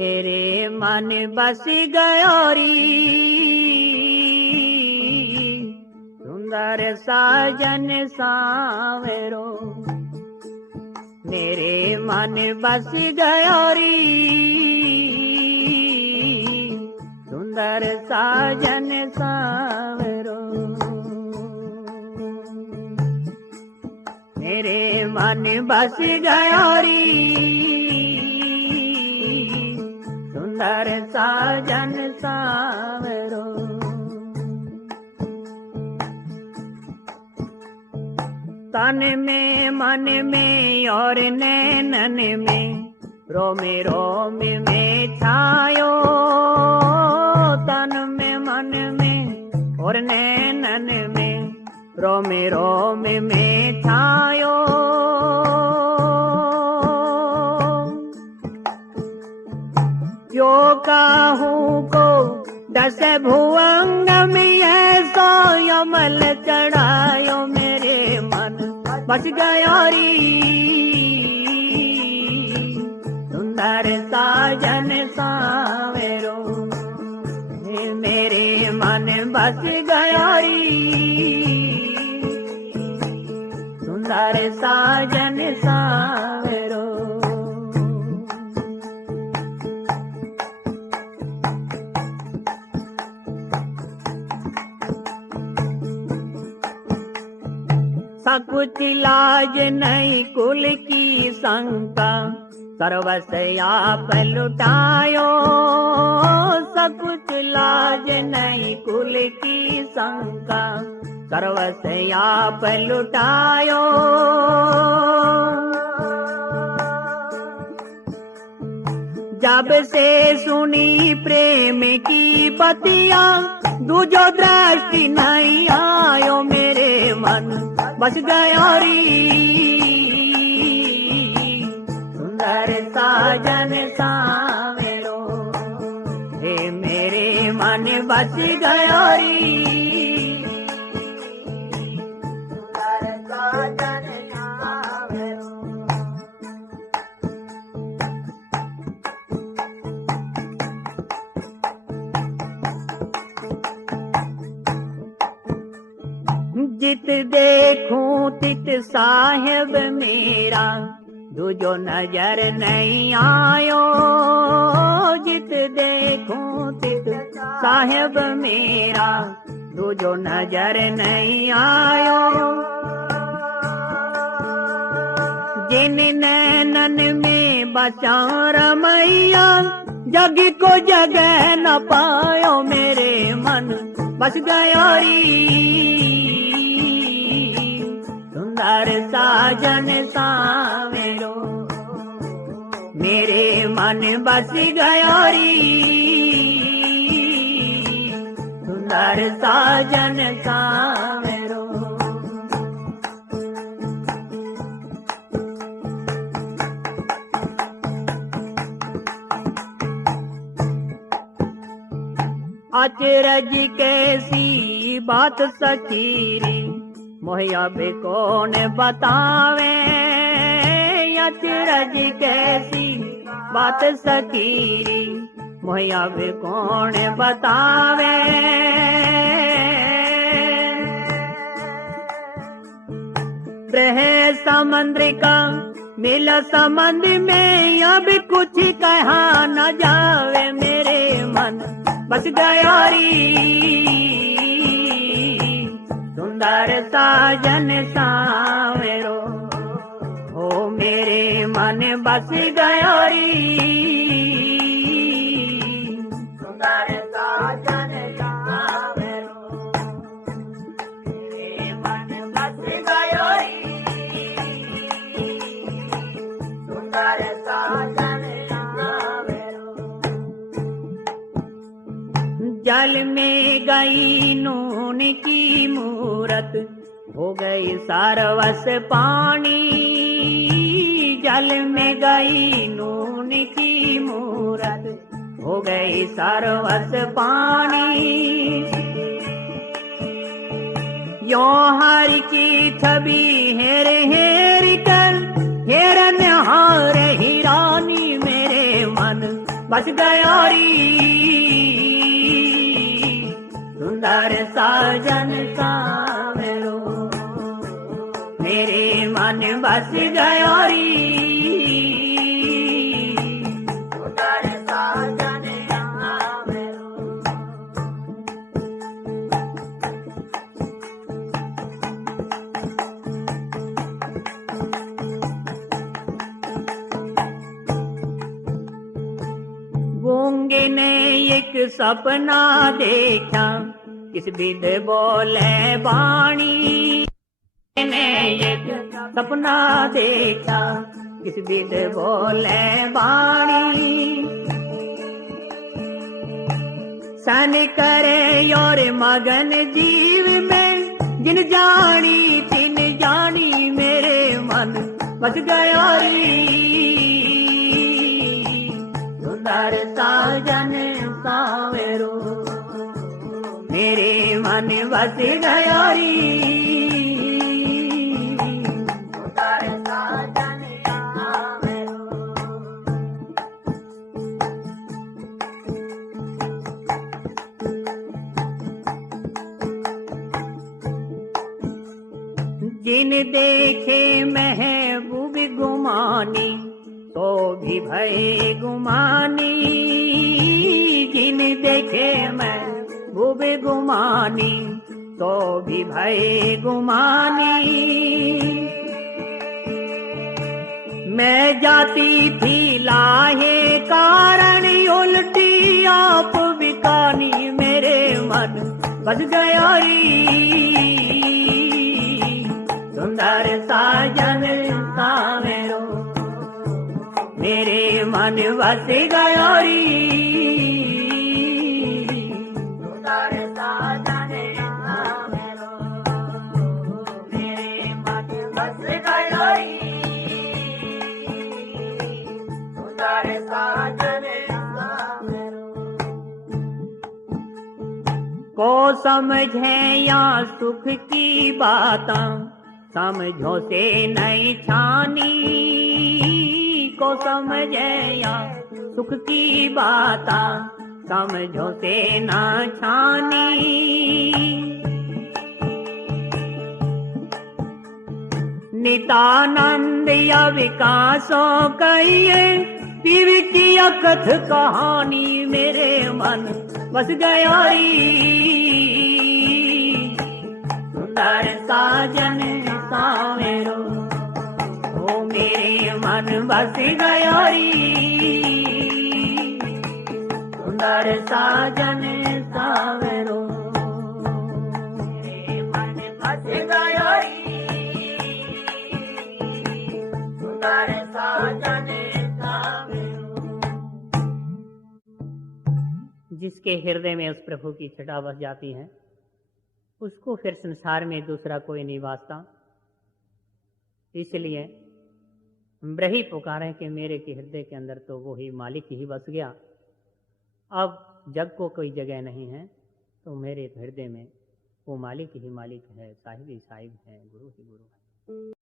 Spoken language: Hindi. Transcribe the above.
मेरे मन बस गयोरी सुंदर साजन सावेरो। मेरे मन बस गयोरी सुंदर साजन सावेरो। मेरे मन बस गयोरी सुंदर साजन सावेरो। तन में मन में और नैनन में रोम रोम में छायो। तन में मन में और नैनन में रोम रोम में छायो। जो काहू को दस भुवंग में ऐसो यमल चढ़ायो। मेरे मन बस गयोरी सुंदर साजन सावेरो। मेरे मन बस गयोरी सुंदर साजन सावेरो। सकुच लाज नहीं कुल की शंका सर्वस आप लुटायो। सकुच लाज नहीं कुल की शंका सर्वस आप लुटायो। जब से सुनी प्रेम की बतिया दूजो दृष्टि नहीं आयो। मेरे मन बस गयोरी सुंदर साजन सावेरो। हे मेरे मन बस गयोरी सुंदर साजन सावेरो। जित देखूं तित साहेब मेरा दूजो नजर नहीं आयो। जित देखूं तित साहेब मेरा दूजो नजर नहीं आयो। जिन नैनन में बसा रमैया जग को जगह न पायो। मेरे मन बस गयोरी सुंदर साजन सावेरो। मेरे मन बस गयोरी सुंदर साजन सावेरो। अचरज कैसी बात सचीरी मोहिया भी कौन बतावे। अचरज कैसी बात सकीरी मोहिया भी कौन बतावे। ब्रह समुद्र का मिल संबंध में अब कुछ कहा न जावे। मेरे मन बस गयोरी सुंदर साजन सावेरो। हो मेरे मन बस गयोरी सुंदर साजन सावेरो। मेरे मन बस गयोरी सुंदर साजन सावेरो। जल में गई नून की मूरत हो गई सारवस पानी। जल में गई नून की मूरत हो गई सारवस पानी। यो हर की छवि हेर हेर कर हेरन हार हिरानी। मेरे मन बस गयोरी सुंदर साजन सावेरो मेरे मन बस गयोरी सुंदर साजन सावेरो। गूंगे ने एक सपना देखा किस विध बोले बाणी ने एक सपना देखा किस विध बोले बाणी सन करे और मगन जीव में जिन जानी तिन जानी मेरे मन बस गयोरी सुंदर साजन सावेरो मेरे मन बस गयोरी सुंदर साजन सावेरो। जिन देखे महबूब गुमानी तो भी भय गुमानी जिन देखे महबूब गुमानी तो भी भय गुमानी मैं जाती थी लाहे कारण उल्टी आप बिकानी मेरे मन बस गयोरी सुंदर साजन सावेरो मेरे मन बस गयोरी सुंदर साजन सावेरो मेरे मन बस गयोरी सुंदर साजन सावेरो। को समझे या सुख की बातां समझो से नहीं छानी को समझे या सुख की बाता समझो से ना छानी नितानंद या विकासों कहिए पीर की अकथ कहानी मेरे मन बस गयोरी सुंदर साजन सावेरो ओ मेरे मन बस गयोरी सुंदर साजन सावेरो मेरे मन बस गयोरी सुंदर साजन सावेरो। जिसके हृदय में उस प्रभु की छटा बस जाती है उसको फिर संसार में दूसरा कोई नहीं वास्ता। इसलिए ब्रही पुकारे कि मेरे के हृदय के अंदर तो वो ही मालिक ही बस गया। अब जग को कोई जगह नहीं है तो मेरे हृदय में वो मालिक ही मालिक है, साहिब ही साहिब है, गुरु ही गुरु है।